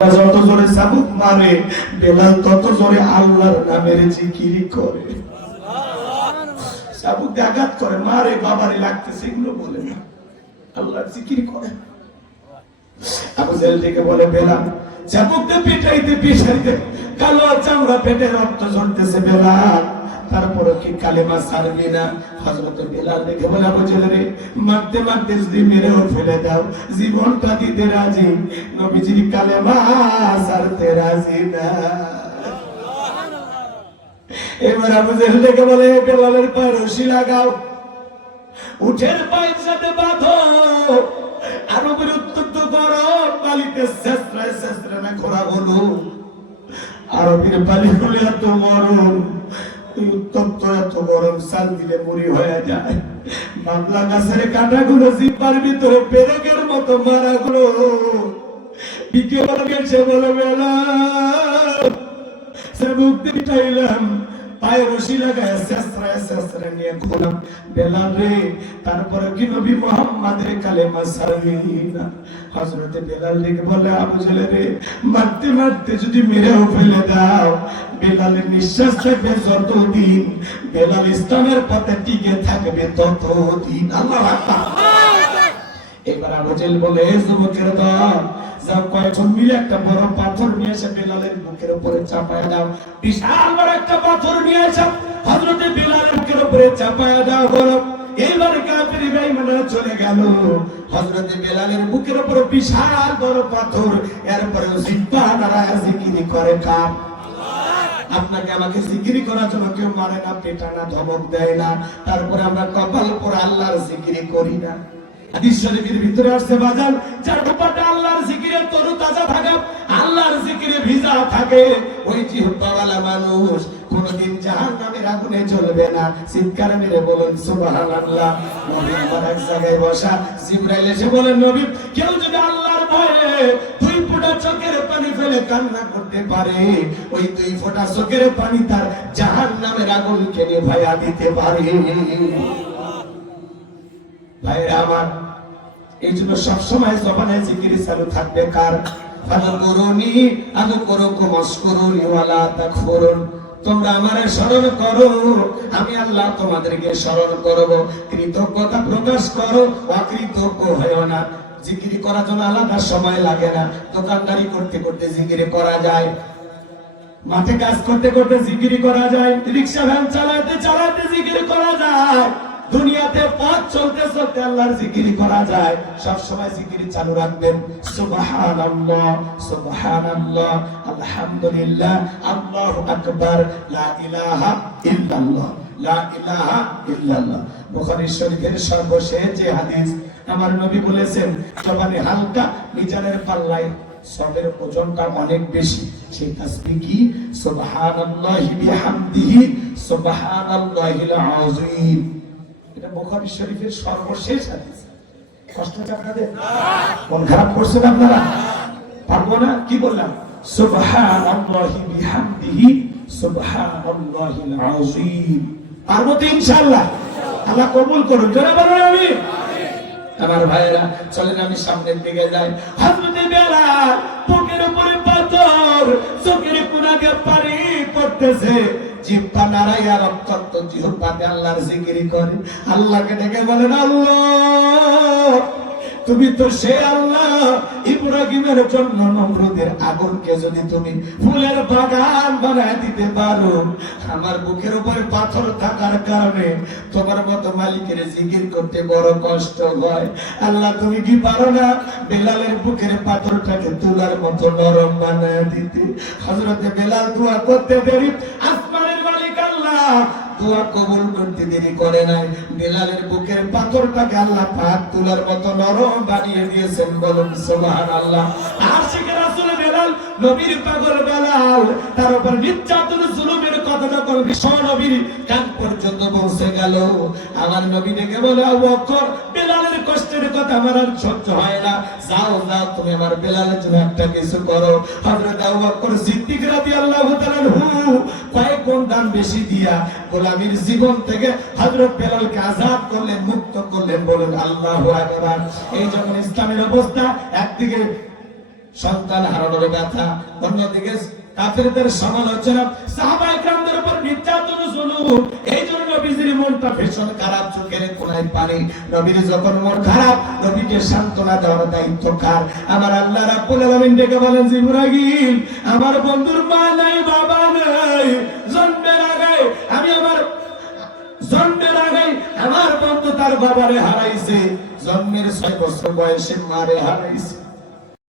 যত জোরে চাবুক মারে বেলাল তত জোরে আল্লাহর নামের জিকির করে। চাবুক দিয়ে আঘাত করে, মারে বাবারে লাগতেছে, এগুলো বলে না, আল্লাহর জিকির করে। আবু জেহেল ডেকে বলে, বেলাল চাবুক দিয়ে পিটাইতে পিটাইতে কালো চামড়া পেটে রক্ত ঝরতেছে, বেলাল তারপরে কি কালেমা ছাড়বি না? হযরত বেলাল দেখে বলে, আবু জেহেল রে, মারতে মারতে যদি মেরেও ফেলে দাও, জীবনটা দিতে রাজি, নবীজির কালেমা ছাড়তে রাজি না। এবার আবু জেহেল দেখে বলে, বেলালের পায়ে রশি লাগাও, উঠের পায়ের সাথে বাঁধো, আরো উত্তপ্ত গরম বালিতে শেষরায় শেষরা না খোরা হলো। আরবের বালিগুলো এত গরম, উত্তপ্ত এত গরম, চাল দিলে মুড়ি হয়ে যায়। বাবলা গাছের কাঁটাগুলো জিব্বার ভিতরে পেরেকের মতো মারাগুলো বিকেল গেছে বলে, বেলাল সে মুক্তি চাইলাম, পায়ে রশি লাগায় শেষরায় শেষরা নিয়ে খোলাম, বেলাল রে তারপরে কি নবী মুহাম্মাদের কালেমা ছাড়বি না? হযরতে বেলাল ডেকে বলে, আবু জেহেল রে, মারতে মারতে যদি মেরেও ফেলে দাও, বেলালের নিঃশ্বাস থাকবে যতদিন, বেলাল ইসলামের পথে টিকে থাকবে ততদিন। আল্লাহু আকবার। এবার আবু জেহেল বলে, যুবকের দল, যাও কয়েকজন মিলে একটা বড় পাথর নিয়ে এসে বেলালের বুকের উপরে চাপায়া দাও। বিশাল বড় একটা পাথর নিয়ে এসে হযরতে বেলালের বুকের উপরে চাপায়া দাও। বলো, এইবার কাফির বেঈমানরা চলে গেল, হযরতে বেলালের বুকের উপরে বিশাল বড় পাথর, এরপরে জিহ্বা নাড়ায়া জিকির করে কাম। আপনাকে আমাকে জিকির করার জন্য কেউ মারে না, পেটা না, ধমক দেয় না, তারপরে আমরা কপাল পরে আল্লাহর জিকির করি না। হাদিস শরীফের ভিতরে আসছে, বাজান যার কপালটা আল্লাহর জিকিরে তরু তাজা থাকে, আল্লাহর জিকিরে ভিজা থাকে, ওই জিহ্বাওয়ালা মানুষ কোনদিন জাহান্নামের আগুনে জ্বলবে না। চিৎকার মেরে বলেন সুবহানাল্লাহ। নবী আমার এক জায়গায় বসা, জিবরাইল এসে বলেন, নবী কেউ যদি আল্লাহর ভয়ে দুই ফোঁটা চোখের পানি ফেলে কান্না করতে পারে, ওই দুই ফোঁটা চোখের পানি তার জাহান্নামের আগুনকে নিভাইয়া দিতে পারে। ভাইরা আমার, এই জন্য সবসময় জবানে জিকির চালু থাকবে কার? ফাযকুরুনি আযকুরুকুম ওয়াশকুরুনি ওয়ালা তাকফুরুন। তোমরা আমারে স্মরণ করো, আমি আল্লাহ তোমাদেরকে স্মরণ করব। কৃতজ্ঞতা প্রকাশ করো, অকৃতজ্ঞ হয়ো না। জিকির করার জন্য আলাদা সময় লাগে না। দোকানদারি করতে করতে জিকির করা যায়, মাঠে কাজ করতে করতে জিকির করা যায়, রিকশা ভ্যান চালাতে চালাতে জিকির করা যায়, দুনিয়াতে পথ চলতে চলতে আল্লাহর জিকির করা যায়। সব সময় জিকির চালু রাখবেন। সুবহানাল্লাহ সুবহানাল্লাহ, আলহামদুলিল্লাহ, আল্লাহু আকবার, লা ইলাহা ইল্লাল্লাহ, লা ইলাহা ইল্লাল্লাহ। বুখারী শরীফের সর্বশেষ যে হাদিস, আমার নবী বলেছেন, জবানে হালকা, মিজানের পাল্লায় সবের ওজনটা অনেক বেশি। সেই তাসবিহ কি? সুবহানাল্লাহি বিহামদিহি সুবহানাল্লাহিল আযীম। এটা বুখারী শরীফের সর্বশেষ হাদিস। কষ্ট হচ্ছে আপনাদের? মন খারাপ করছেন আপনারা? পারবো না? কি বললাম? সুবহানাল্লাহি বিহামদিহি সুবহানাল্লাহিল আযীম। পারবো তো ইনশাআল্লাহ? আল্লাহ কবুল করুন। জোরে বলুন আমিন। আমার ভাইরা চলেন আমি সামনের দিকে যাই। হযরতে বেলাল বুকের উপরে পাথর, চোখের কোণাকে পানি পড়তেছে, জিহ্বা নাড়াইয়া রক্তাক্ত জিহ্বাতে আল্লাহর জিকির করে। আল্লাহকে ডেকে বলেন, আল্লাহ তুমি তো সে আল্লাহ, ইব্রাহিমের জন্য নমরুদের আগুনকে যদি তুমি ফুলের বাগান বানায় দিতে পারো, আমার বুকের উপরে পাথর থাকার কারণে তোমার মতো মালিকের জিকির করতে বড় কষ্ট হয়। আল্লাহ তুমি কি পারো না বেলালের বুকের পাথরটাকে তুলার মতো নরম বানায় দিতে? হযরতে বেলাল দোয়া করতে দেরি, আসমানের মালিক আল্লাহ দোয়া কবুল করতে দেরি করে নাই। বেলালের বুকের পাথরটাকে আল্লাহ পাক তুলার মতো নরম বানিয়ে দিয়েছেন। বলুন সুবহানাল্লাহ। আশিক রাসূল বেলাল, নবীর পাগল বেলাল, তার উপর নির্যাতন জুলুমের কথা যখন বিশ্ব নবীর কান পর্যন্ত পৌঁছে গেল, আমার নবী ডেকে বলে, আবু বকর বেলালের কষ্টের কথা আমার আর সহ্য হয় না, যাও যাও তুমি আমার বেলালের জন্য একটা কিছু করো। হযরত আবু বকর সিদ্দিক রাদিয়াল্লাহু তাআলা কয়েক গুণ দান বেশি দিয়া গোলামীর জীবন থেকে হযরত বেলালকে আযাদ করলেন, মুক্ত করলেন। বলেন আল্লাহু আকবার। এই যখন ইসলামের অবস্থা একদিকে সন্তান হারানোর ব্যথা, অন্যদিকে কাফেরদের সমালোচনা, সাহাবায়ে কেরামদের উপর নির্যাতন জুলুম। এই জন্য নবীজির মনটা ভীষণ খারাপ, চোখের কোণায় পানি। নবীর যখন মন খারাপ, নবীকে সান্ত্বনা দেওয়ার দায়িত্ব কার? আমার আল্লাহ রাব্বুল আলামিন ডেকে বলেন, জিবরাইল, আমার বন্ধুর মা নাই, বাবা নাই, জন্মের আগে আমার বন্ধু তার বাবারে হারাইছে, জন্মের 6 বছর বয়সে মারে হারাইছে।